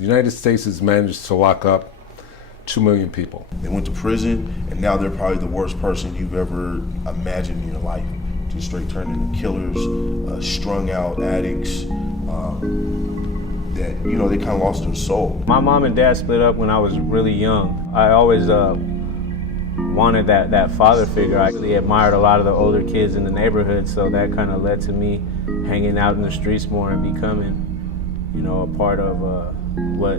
The United States has managed to lock up 2 million people. They went to prison, and now they're probably the worst person you've ever imagined in your life. Just straight turned into killers, strung out addicts, that, you know, they kind of lost their soul. My mom and dad split up when I was really young. I always wanted that father figure. I really admired a lot of the older kids in the neighborhood, so that kind of led to me hanging out in the streets more and becoming, you know, a part of what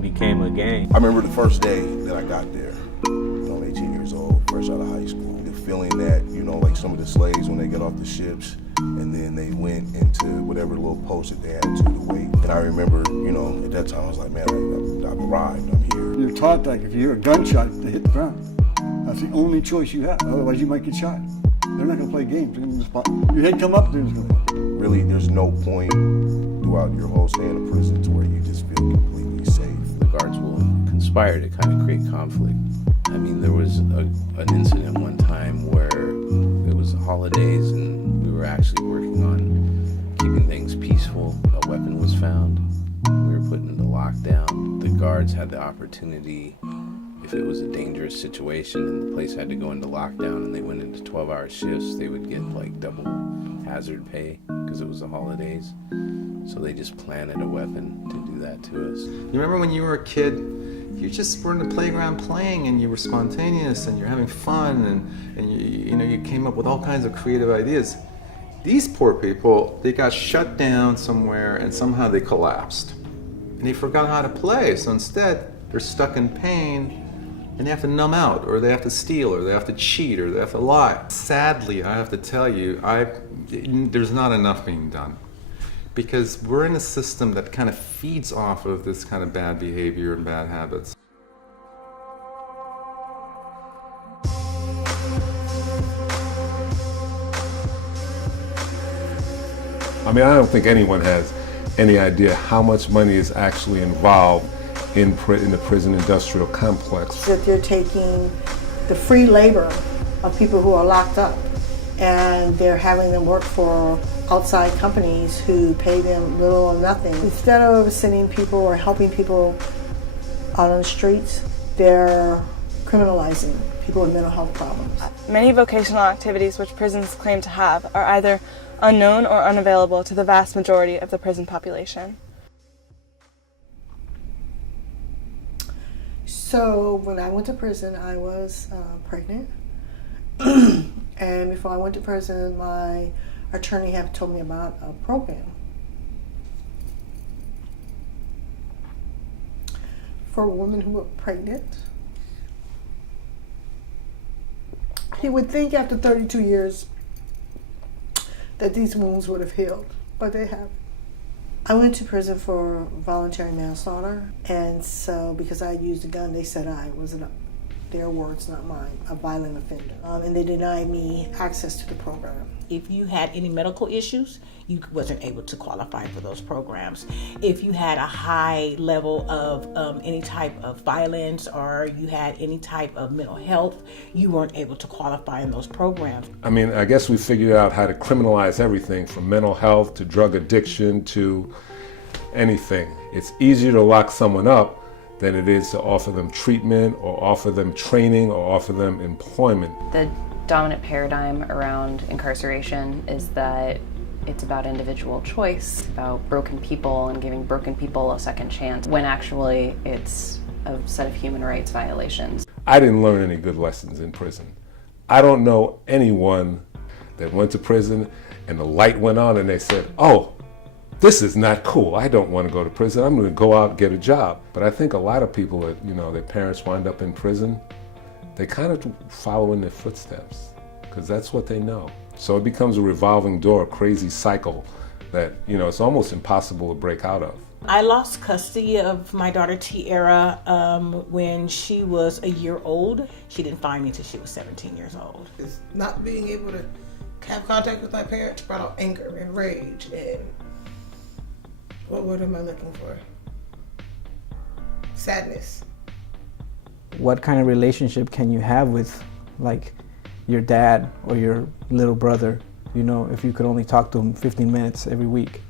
became a gang. I remember the first day that I got there. You know, I'm 18 years old, fresh out of high school. The feeling that, you know, like some of the slaves when they get off the ships and then they went into whatever little post that they had to wait. And I remember, you know, at that time I was like, man, I've arrived, I'm here. You're taught that if you hear a gunshot, they hit the ground. That's the only choice you have, otherwise you might get shot. They're not gonna play games. They're gonna just your head come up, they're just gonna... Really, there's no point throughout your whole stay in a prison to where you just feel completely safe. The guards will conspire to kind of create conflict. I mean, there was an incident one time where it was holidays and we were actually working on keeping things peaceful. A weapon was found. We were put into lockdown. The guards had the opportunity, if it was a dangerous situation and the place had to go into lockdown and they went into 12-hour shifts, they would get like double hazard pay because it was the holidays. So they just planted a weapon to do that to us. You remember when you were a kid, you just were in the playground playing and you were spontaneous and you're having fun and you know, you came up with all kinds of creative ideas. These poor people, they got shut down somewhere and somehow they collapsed. And they forgot how to play, so instead they're stuck in pain and they have to numb out, or they have to steal, or they have to cheat, or they have to lie. Sadly, I have to tell you, there's not enough being done. Because we're in a system that kind of feeds off of this kind of bad behavior and bad habits. I mean, I don't think anyone has any idea how much money is actually involved in the prison industrial complex. That they're taking the free labor of people who are locked up and they're having them work for outside companies who pay them little or nothing. Instead of sending people or helping people out on the streets, they're criminalizing people with mental health problems. Many vocational activities which prisons claim to have are either unknown or unavailable to the vast majority of the prison population. So when I went to prison, I was pregnant. And before I went to prison, my attorney had told me about a program for women who were pregnant. He would think after 32 years that these wounds would have healed, but they haven't. I went to prison for voluntary manslaughter, and so because I used a gun, they said I was, their words, not mine, a violent offender. And they denied me access to the program. If you had any medical issues, you wasn't able to qualify for those programs. If you had a high level of any type of violence or you had any type of mental health, you weren't able to qualify in those programs. I mean, I guess we figured out how to criminalize everything from mental health to drug addiction to anything. It's easier to lock someone up than it is to offer them treatment or offer them training or offer them employment. The dominant paradigm around incarceration is that it's about individual choice, about broken people and giving broken people a second chance, when actually it's a set of human rights violations. I didn't learn any good lessons in prison. I don't know anyone that went to prison and the light went on and they said, oh, this is not cool. I don't want to go to prison. I'm going to go out and get a job. But I think a lot of people that, you know, their parents wind up in prison, they kind of follow in their footsteps because that's what they know. So it becomes a revolving door, a crazy cycle that, you know, it's almost impossible to break out of. I lost custody of my daughter Tiara when she was a year old. She didn't find me until she was 17 years old. It's not being able to have contact with my parents brought out anger and rage and what word am I looking for? Sadness. What kind of relationship can you have with, like, your dad or your little brother, you know, if you could only talk to him 15 minutes every week?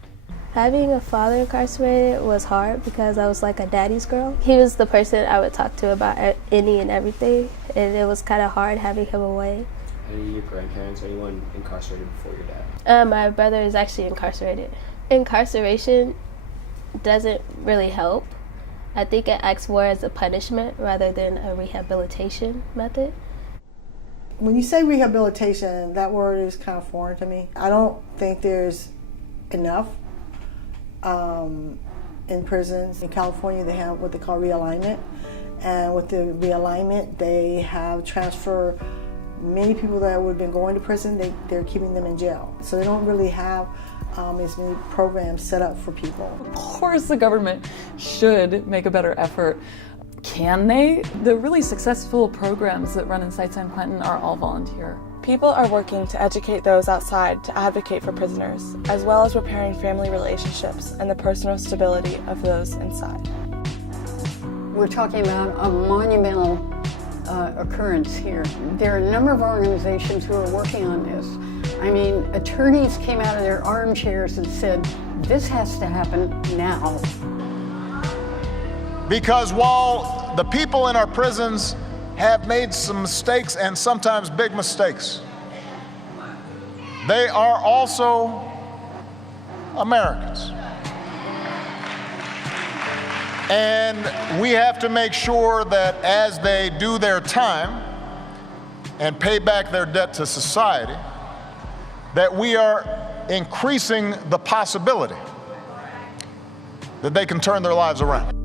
Having a father incarcerated was hard because I was like a daddy's girl. He was the person I would talk to about any and everything, and it was kind of hard having him away. Any of your grandparents, anyone incarcerated before your dad? My brother is actually incarcerated. Incarceration doesn't really help. I think it acts more as a punishment rather than a rehabilitation method. When you say rehabilitation, that word is kind of foreign to me. I don't think there's enough in prisons. In California, they have what they call realignment. And with the realignment, they have transferred many people that would have been going to prison, they're keeping them in jail. So they don't really have as many programs set up for people. Of course the government should make a better effort. Can they? The really successful programs that run inside San Quentin are all volunteer. People are working to educate those outside to advocate for prisoners, as well as repairing family relationships and the personal stability of those inside. We're talking about a monumental occurrence here. There are a number of organizations who are working on this. I mean, attorneys came out of their armchairs and said, this has to happen now. Because while the people in our prisons have made some mistakes, and sometimes big mistakes, they are also Americans. And we have to make sure that as they do their time and pay back their debt to society, that we are increasing the possibility that they can turn their lives around.